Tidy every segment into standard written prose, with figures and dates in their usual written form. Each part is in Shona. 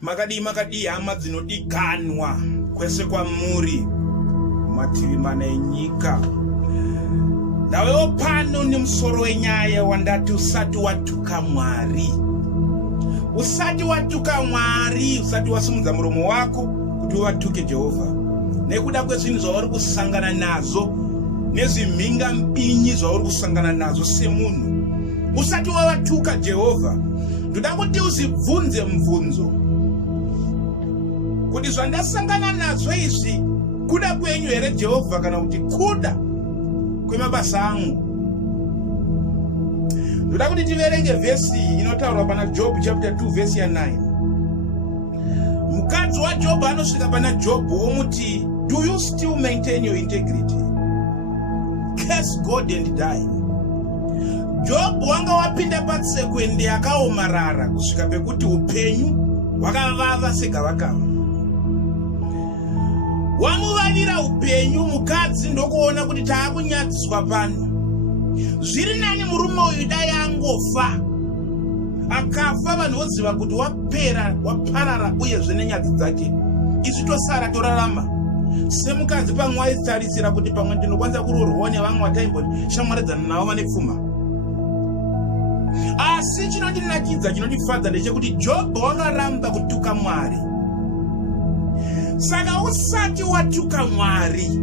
Makadi hama dzinodikanwa kwese kwamuri mativi mana enyika. Nawewo pano nemusoro wenyaya wandati usati watuka Mwari. Usati watuka Mwari, usati wasimudza muromo wako kuti watuke Jehovha. Nekuda kwezvinhu zvauri kusangana nazo, nezvimhinga mpinyi zvauri kusangana nazo semunhu. Usati wawatuka Jehovha, ndoda kuti uzibvunze mubvunzo. Kuti zvandasangana nazvo izvi kuda kwenyu here Jehovha kana kuti kuda kwemabasa angu. Ndoda kuti tiverenge vhesi inotaurwa pana Job chapter 2 verse 9. Mukadzi waJob anosvika pana Job omuti, do you still maintain your integrity? Curse God and die. Job wanga wapinda patsekwende yakaomarara kusvika pekuti upenyu hwakavava segavakava. Wamuvanira upenyu mukadzi ndokuona kuti taakunyadziswa pano. Zviri nani murume uyu dai angofa. Akafa vanhu voziva kuti wapera, waparara uyezve nenyadzi dzake. Isu tosara torarama. Semukadzi pamwe aitarisira kuti pamwe ndinokwanisa kurorwawo nevamwe wataimboti shamwaridzana navo vane pfuma. Asi chinondinakidza chinondifadza ndechekuti Job wakaramba kutuka Mwari. Saka usati watuka Mwari,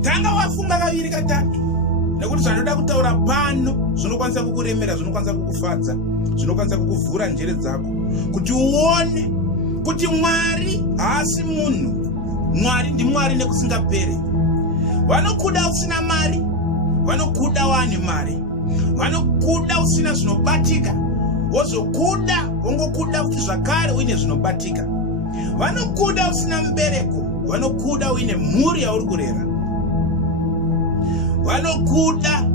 tanga wafunga kaviri katatu. Nekuti zvanoda kutaura pano zvinokwanisa kukuremera, zvinokwanisa kukufadza, zvinokwanisa kukuvhura njere dzako, kuti uone kuti Mwari haasi munhu. Mwari ndiMwari nekusingapere. Vanokuda usina mari, vanokuda wane mari. Vanokuda usina zvinobatika, wozokuda wongokuda kuti zvakare uine zvinobatika. Vanokuda usina mbereko, vanokuda uine mhuri yauri kurera. Vanokuda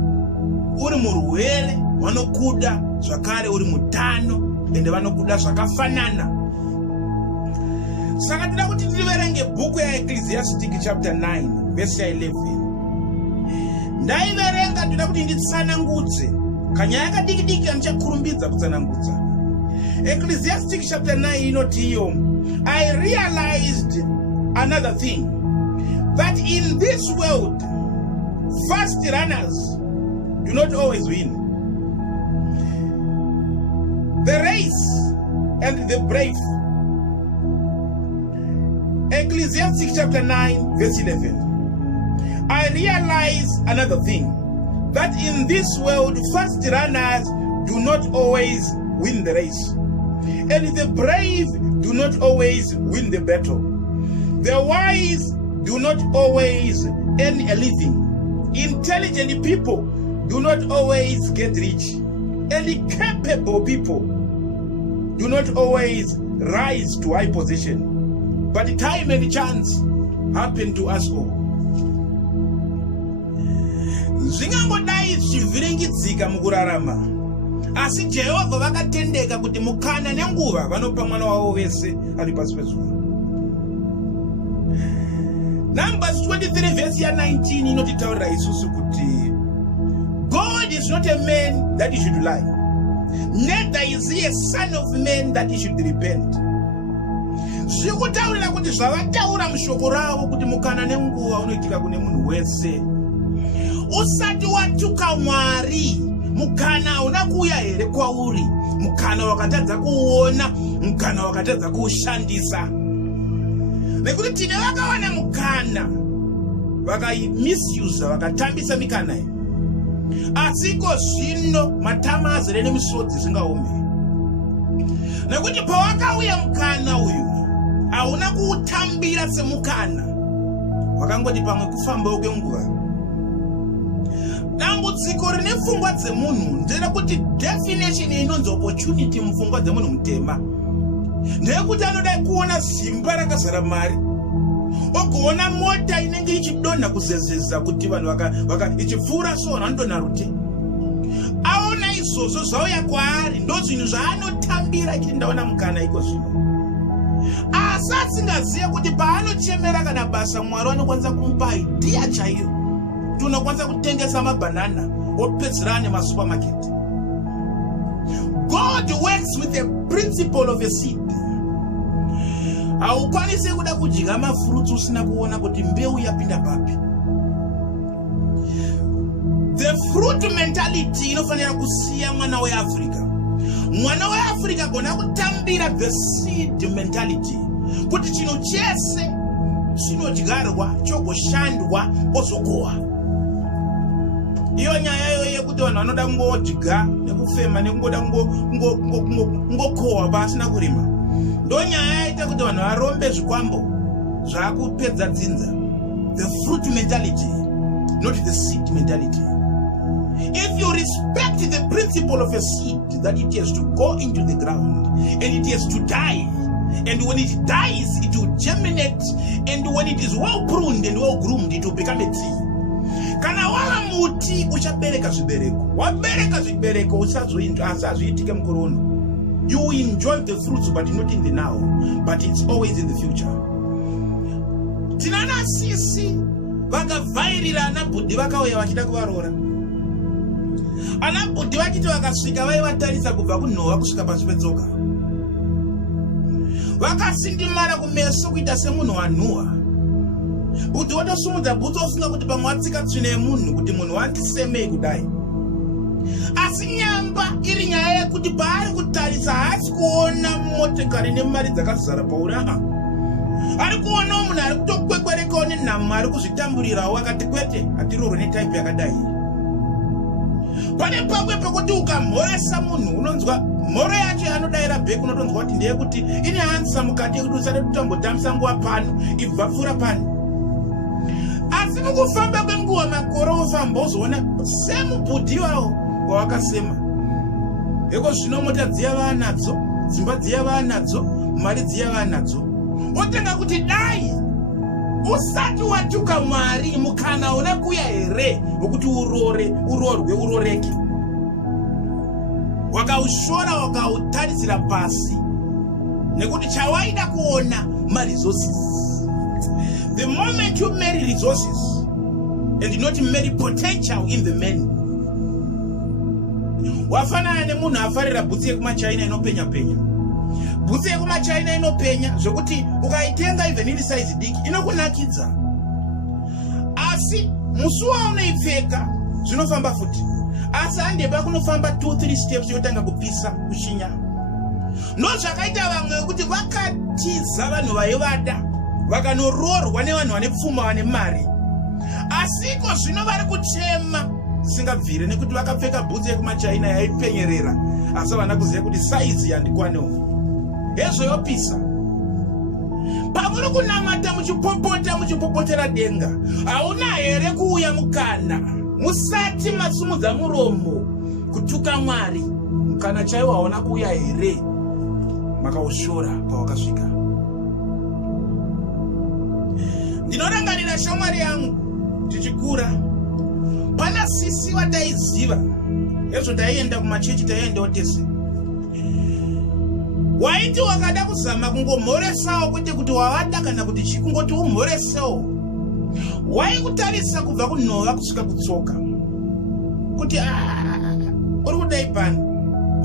uri murwere, vanokuda zvakare uri mutano, ende vanokuda zvakafanana. Saka tinoda kuti tiverenge bhuku yaEcclesiastic chapter 9 verse 11. Ndaiverenga ndoda kuti nditsanangudze kanyaya kadiki andichakurumbidza kutsanangudza. Ecclesiastic chapter 9 inoti iyo, I realized another thing, that in this world fast runners do not always win. The race and the brave. Ecclesiastic chapter 9 verse 11. I realize another thing, that in this world fast runners do not always win the race, and the brave do not always win the battle. The wise do not always earn a living. Intelligent people do not always get rich, and capable people do not always rise to high position. But time and chance happen to us all. Zvingangodai zvichiviringidzika mukurarama, asi Jehovha vakatendeka kuti mukana nenguva vanopa mwana wavo vese ari pasi pezuva. Numbers 23 verse 19 inotitaurira isusu kuti God is not a man that he should lie, neither is he a son of man that he should repent. Zvikutaurira kuti zvavataura mushoko ravo kuti mukana nenguva unoitika kune munhu wese. Usati watuka Mwari, mukana hauna kuuya here kwauri. Mukana wakatadza kuona, mukana wakatadza kuushandisa. Nekuti tine vakawana mukana vakamisuse, vakatambisa mikana iyi. Asiko zvino matama azere nemisodzi zvingaome. Nekuti pawakauya mukana uyu hauna kuutambira semukana, wakangoti pamwe kufambawo kwenguva. Dambudziko rine pfungwa dzemunhu ndeyekuti definition inonzi opportunity mupfungwa dzemunhu mutema ndeyekuti anodai kuona zimba rakazara mari, ogoona mota inenge ichidonha kuzezeza kuti vanhu ichipfuura so vanodonha rute. Aona izvozvo zvauya kwaari ndo zvinhu zvaanotambira achiti ndaona mukana iko zvino. Asi asingazive kuti paanochemera kana basa Mwari anokwanisa kumupa idea chaiyo. Tunokwanisa kutengesa mabanana opedzera nemasupamaket. God works with the principle principle of a seed. Haukwanisi kuda kudya mafruits usina kuona kuti mbeu yapinda papi. The fruit mentality inofanira kusiya mwana weAfrica. Mwana weAfrica gona kutambira the seed mentality. Kuti chino chese chinodyarwa chogoshandwa ozogowa. Iyo nyaya yekuti vanhu vanoda kungodya nekufema nekungoda kungokohwa pasina kurima. Ndo nyaya yaita kuti vanhu varombe zvikwambo zvakupedza dzinza. The fruit mentality, not the seed mentality. If you respect the principle of a seed, that it has to go into the ground and it has to die, and when it dies it will germinate, and when it is well pruned and well groomed it will become a tree. Kana wala muti uchabereka zvibereko, wabereka zvibereko usazviitike mukorono. You enjoy the fruits but not in the now, but it's always in the future. Tinana sisi vakavhairira anabhudhi vakauya vachida kuvarora. Anabhudhi vachiti vakasvika vaivatarisa kubva kunhova kusvika pasi petsoka. Vakasindimara kumeso kuita semunhu wanhuhwa. Bhudhi watosumudza bhutsu ofunga kuti pamwe watsika tsvina yemunhu kuti munhu wandisemei kudai. Asi nyamba iri nyaya yekuti paari kutarisa haasi kuona motikari nemari dzakazara pauri. Ari kuonawo munhu ari kutokwekwerekawo nenhamo ari kuzvitamburirawo akati kwete hatirorwe netaipi yakadai. Pane pamwe pekuti ukamhoresa munhu unonzwa mhoro yacho yanodayira bheki unotonzwa kuti ndeyekuti ine hansa mukati yekuti usade kutambotambisa nguva pano ibva pfuura pano. Asi mukufamba kwenguva makore ofamba ozoona semubhudhi iwawo wawakasema. Eko zvino mota dziya vaanadzo, dzimba dziya vaanadzo, mari dziya vaanadzo. Otenga kuti dai usati watuka Mwari mukana una kuya here wekuti uroreke. Wakaushora wakautarisira pasi nekuti chawaida kuona ma-resources. The moment you marry resources and not marry potential in the man, wafanana nemunhu afarira bhutsi yekumaChina inopenya penya. Bhutsi yekumaChina inopenya zvokuti ukaitenga even iri size diki inokunakidza. Asi musi waunoipfeka zvinofamba futi. Asi handeba kunofamba 2-3 steps yotanga kupisa kushinya. Ndozvakaita vamwe wekuti vakatiza vanhu vaivada vakanororwa nevanhu vane pfuma vane mari. Asiko zvino vari kuchema zvisingabvire nekuti vakapfeka bhutsi yekumaChina yaipenyerera asi havana kuziva kuti saizi yandikwanewo. Hezvo yopisa. Pamuri kunamata muchipopotera denga. Hauna here kuuya mukana musati masumudza muromo kutuka Mwari. Mukana chaiwo hauna kuuya here makaushora pawakasvika. Ndinorangarira shamwari yangu tichikura. Pana sisi wataiziva. Hezvo taienda kumachechi taiendawo tese. Waiti wakada kuzama kungomhoresawo kwete kuti wavada kana kuti chikungoti umhoresewo. Waikutarisa kubva kunhova kusvika kutsoka. Kuti uri kudei pano.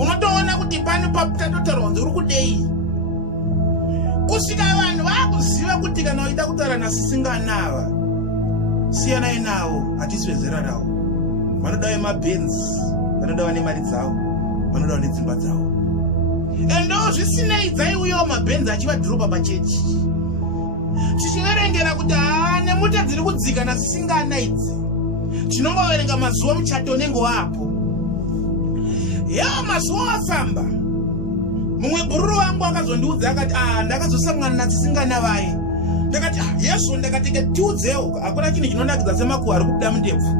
Unotoona kuti pano patatotaronze uri kudei. Kusvika vanhu vakuziva kuti kana waida kutaura nasisingana ava siyanai navo, hatisi vezera ravo. Vanodawo mabhenzi, vanodawo nemari dzavo, vanodawo nedzimba dzavo. Endo zvisinei dzaiuyawo mabhenzi achivadhiropa pachechi. Tichiverengera kuti nemuta dziri kudzika nasisingana idzi. Tinongoverenga mazuva muchato unenge wapo. Yawo mazuva afamba. Mumwe bhururu wangu akazondiudza akati ndakazosangana nasisingana vaye. Ndakati Yesu ndakati tiudzewo hakuna chinhu chinonakidza semakuhwa ari kubuda mundebvu.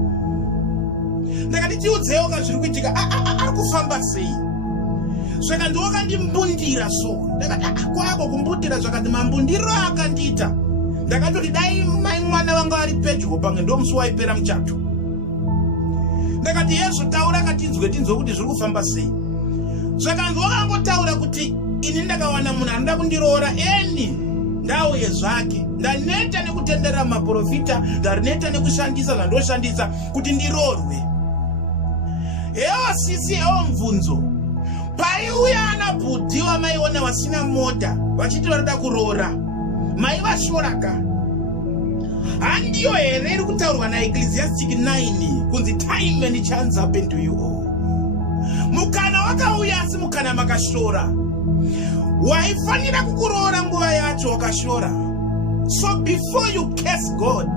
Ndakati tiudzewo zviri kuitika ari kufamba sei. Zvaka ndiwakandimbundira so. Ndakati kwako kumbundira zvakati mambundiro akandiita. Ndakatoti dai mai mwana wanga ari pedyo pamwe ndo musi waipera muchato. Ndakati Yesu taura katinzwe kuti zviri kufamba sei. Zvaka ndiwakangotaura kuti ini ndakawana munhu anoda kundiroora eni ndauye zvake. Ndaneta nekutendera maprofita, ndaneta nekushandisa zvandoshandisa kuti ndirorwe. Ewo sisi ewo mvunzo. paiuya ana bhudhi wamaiona wasina mota vachiti varida kuroora mai vashoraka. Handiyo here iri kutaurwa naEcclesiastic 9 kunzi time and chance happen to you all. Mukana wakauya asi mukana makashora. Waifanira kukuroora nguva yacho wakashora. So before you curse God,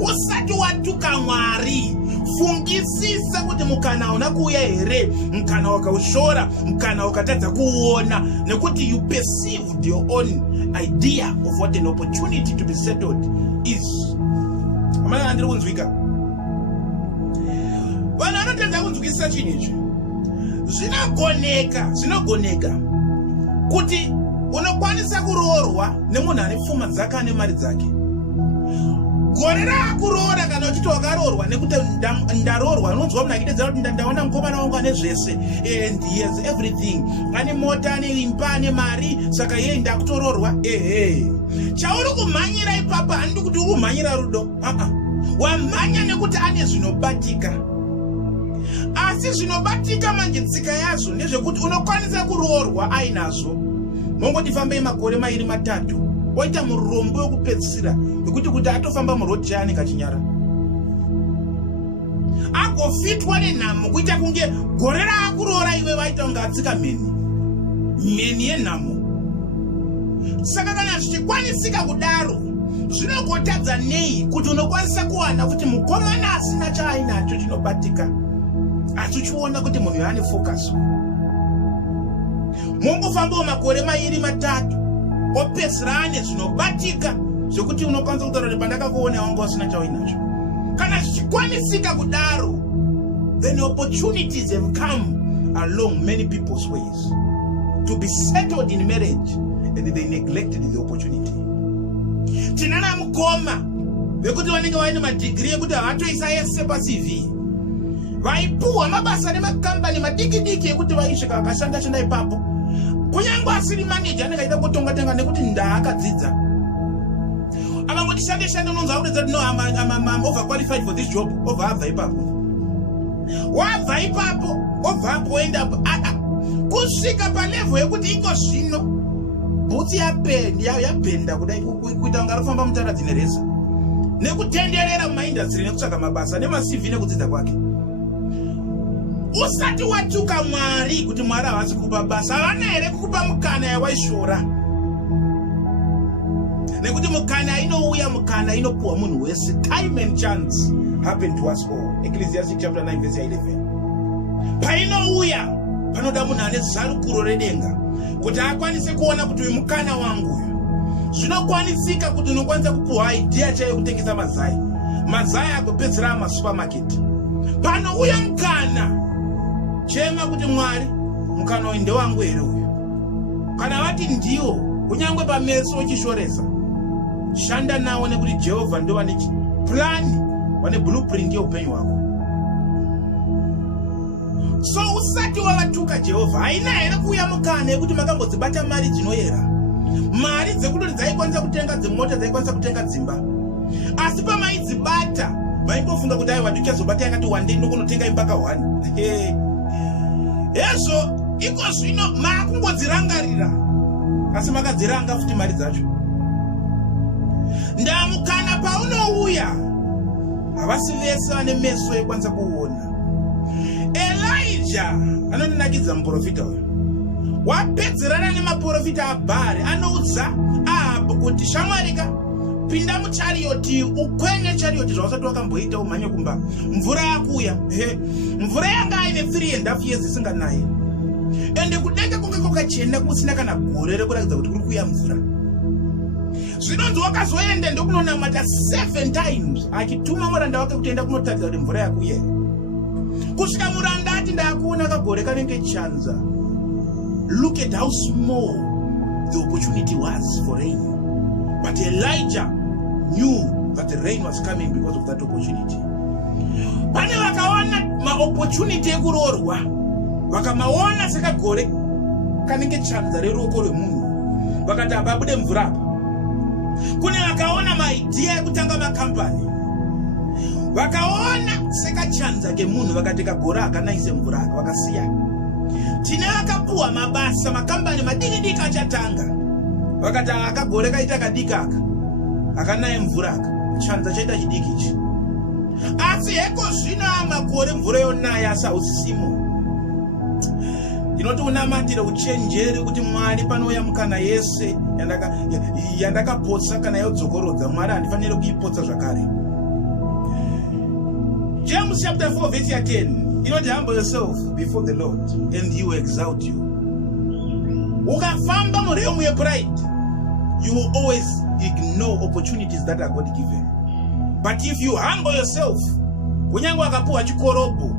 usati watuka Mwari, fungisisa kuti mukana una kuuya here, mukana wakaushora, mukana wakatadza kuona, nekuti you perceived your own idea of what an opportunity to be settled is. Amana andiri kunzwika. Vanhu vanotadza kunzwikisa chinhu ichi. Zvinogoneka kuti unokwanisa kuroorwa nemunhu ane pfuma dzake ane mari dzake. Gore rakuroora kana uchiti wakaroorwa nekuti ndaroorwa, unonzwa munhu achidedzera kuti ndaona mukomana wangu ane zvese and he has everything, ane mota, ane imba, ane mari, saka yeye ndakutoroorwa. Chauri kumhanyira ipapa handidi kuti uri kumhanyira rudo, wamhanya nekuti ane zvinobatika. Asi zvinobatika manje tsika yazvo ndezvekuti unokwanisa kuroorwa ainazvo. Mongoti fambei makore mairi matatu, oita murombo wekupedzisira kuti atofamba murodi chaanenge achinyara. Agofitwa nenhamo kuita kunge gore raakuroora iwe vaita kunge atsika mheni yenhamo. Saka kana zvichikwanisika kudaro, zvinogotadza nei kuti unokwanisa kuwana kuti mukomana asina chaainacho chinobatika atichiona kuti munhu ane focus. Mungofambawo makore mairi matatu, opedzisira ane zvinobatika zvekuti unokwanisa kutaura kuti pandakakuona wangu asina chainacho. Kana zvichikwanisika kudaro, then opportunities have come along many people's ways to be settled in marriage, and they neglected the opportunity. Tinana mukoma vekuti vanenge vaine madegree ekuti havatoisa ese paCV, vaipuhwa mabasa nemakambani madiki ekuti vaisvika vakashanda ipapo. Kunyange asiri manager anenge aida kutonga nekuti ndaakadzidza. Akangoti shande unonzwa kuti no, I'm overqualified for this job, overabva ipapo. Wabva ipapo, obvapo oenda kusvika palevel yekuti iko zvino bhutsi yapenda kudai kuita kunge arikufamba mutara dzine reza, nekutenderera mumaindastry nekutsvaga mabasa nemaCV nekudzidza kwake. Usati watuka Mwari kuti Mwari havasi kukupa basa, havana here kukupa mukana yawaishora. Nekuti mukana inouya, mukana inopuhwa munhu wese. Time and chance happen to us all. Ecclesiastic chapter 9 verse 11. Painouya panoda munhu ane zarukuro redenga kuti akwanise kuona kuti uyu mukana wangu uyu. Zvinokwanisika kuti unokwanisa kupuhwa idea chaiyo kutengesa mazai agopedzera amasupermarket. Panouya mukana, chema kuti Mwari, mukana uyu ndewangu here uyu. Kana vati ndiwo, kunyange pameso uchishoresa, shanda nawo nekuti Jehovha ndo vane plani, vane blueprint yeupenyu hwako. So usati wavatuka Jehovha, haina here kuuya mukana yekuti makambodzibata mari dzinoyera. Mari dzekuti dzaikwanisa kutenga dzimota, dzaikwanisa kutenga dzimba. Asi pamaidzibata, maimbofunga kuti aiwa ndichazobata yakati wande ndokunotenga imba ka1. Ezvo iko zvino makungodzirangarira, asi makadziranga futi mari dzacho. Ndamukana paunouya, havasi vese vane meso ekwanisa kuona. Elijah anondinakidza muprofita uyu. Wapedzerana nemaprofita aBhaari, anoudza Ahabhu kuti shamwarika, pinda mucharioti, ukwenye charioti zvavasati wakamboita, umhanye kumba. Mvura yakuya. Mvura yanga aine 3.5 years isinganayi. Ende kudenga kunge kwakachena kusina kana gore rekuratidza kuti kuri kuya mvura. Zvinonzi wakazoenda ndokunonamata 7 times achituma muranda wake kuti enda kunotaridza kuti mvura yakuya. Kusvika muranda ati ndakuona kagore kanenge chanza. Look at how small the opportunity was for rain. But Elijah knew that the rain was coming because of that opportunity. Pane vakaona ma-opportunity ekuroorwa, vakamaona sekagore kanenge chanza reruoko rwemunhu, vakati apa bude mvura apa. Kune vakaona maidea ekutanga makampani, vakaona sekachanza kemunhu, vakati kagore akanaise mvura aka, vakasiya. tine akapuwa mabasa makambani madiki achatanga vakati akagore kaita kadika aka akanaye mvura aka chanza chaita chidiki ichi asi heko zvino amakore mvura yonaya sausisimo. Inoti unamatire uchenjeri kuti Mwari panouya mukana yese yandakapotsa kana yodzokorodza Mwari handifanire kuipotsa zvakare. James chapter 4 verse 10 inoti humble yourself before the Lord and he will exalt you. Ukafamba muremu yepride, you will always ignore opportunities that are God given. But if you humble yourself, kunyange akapuwa chikorobo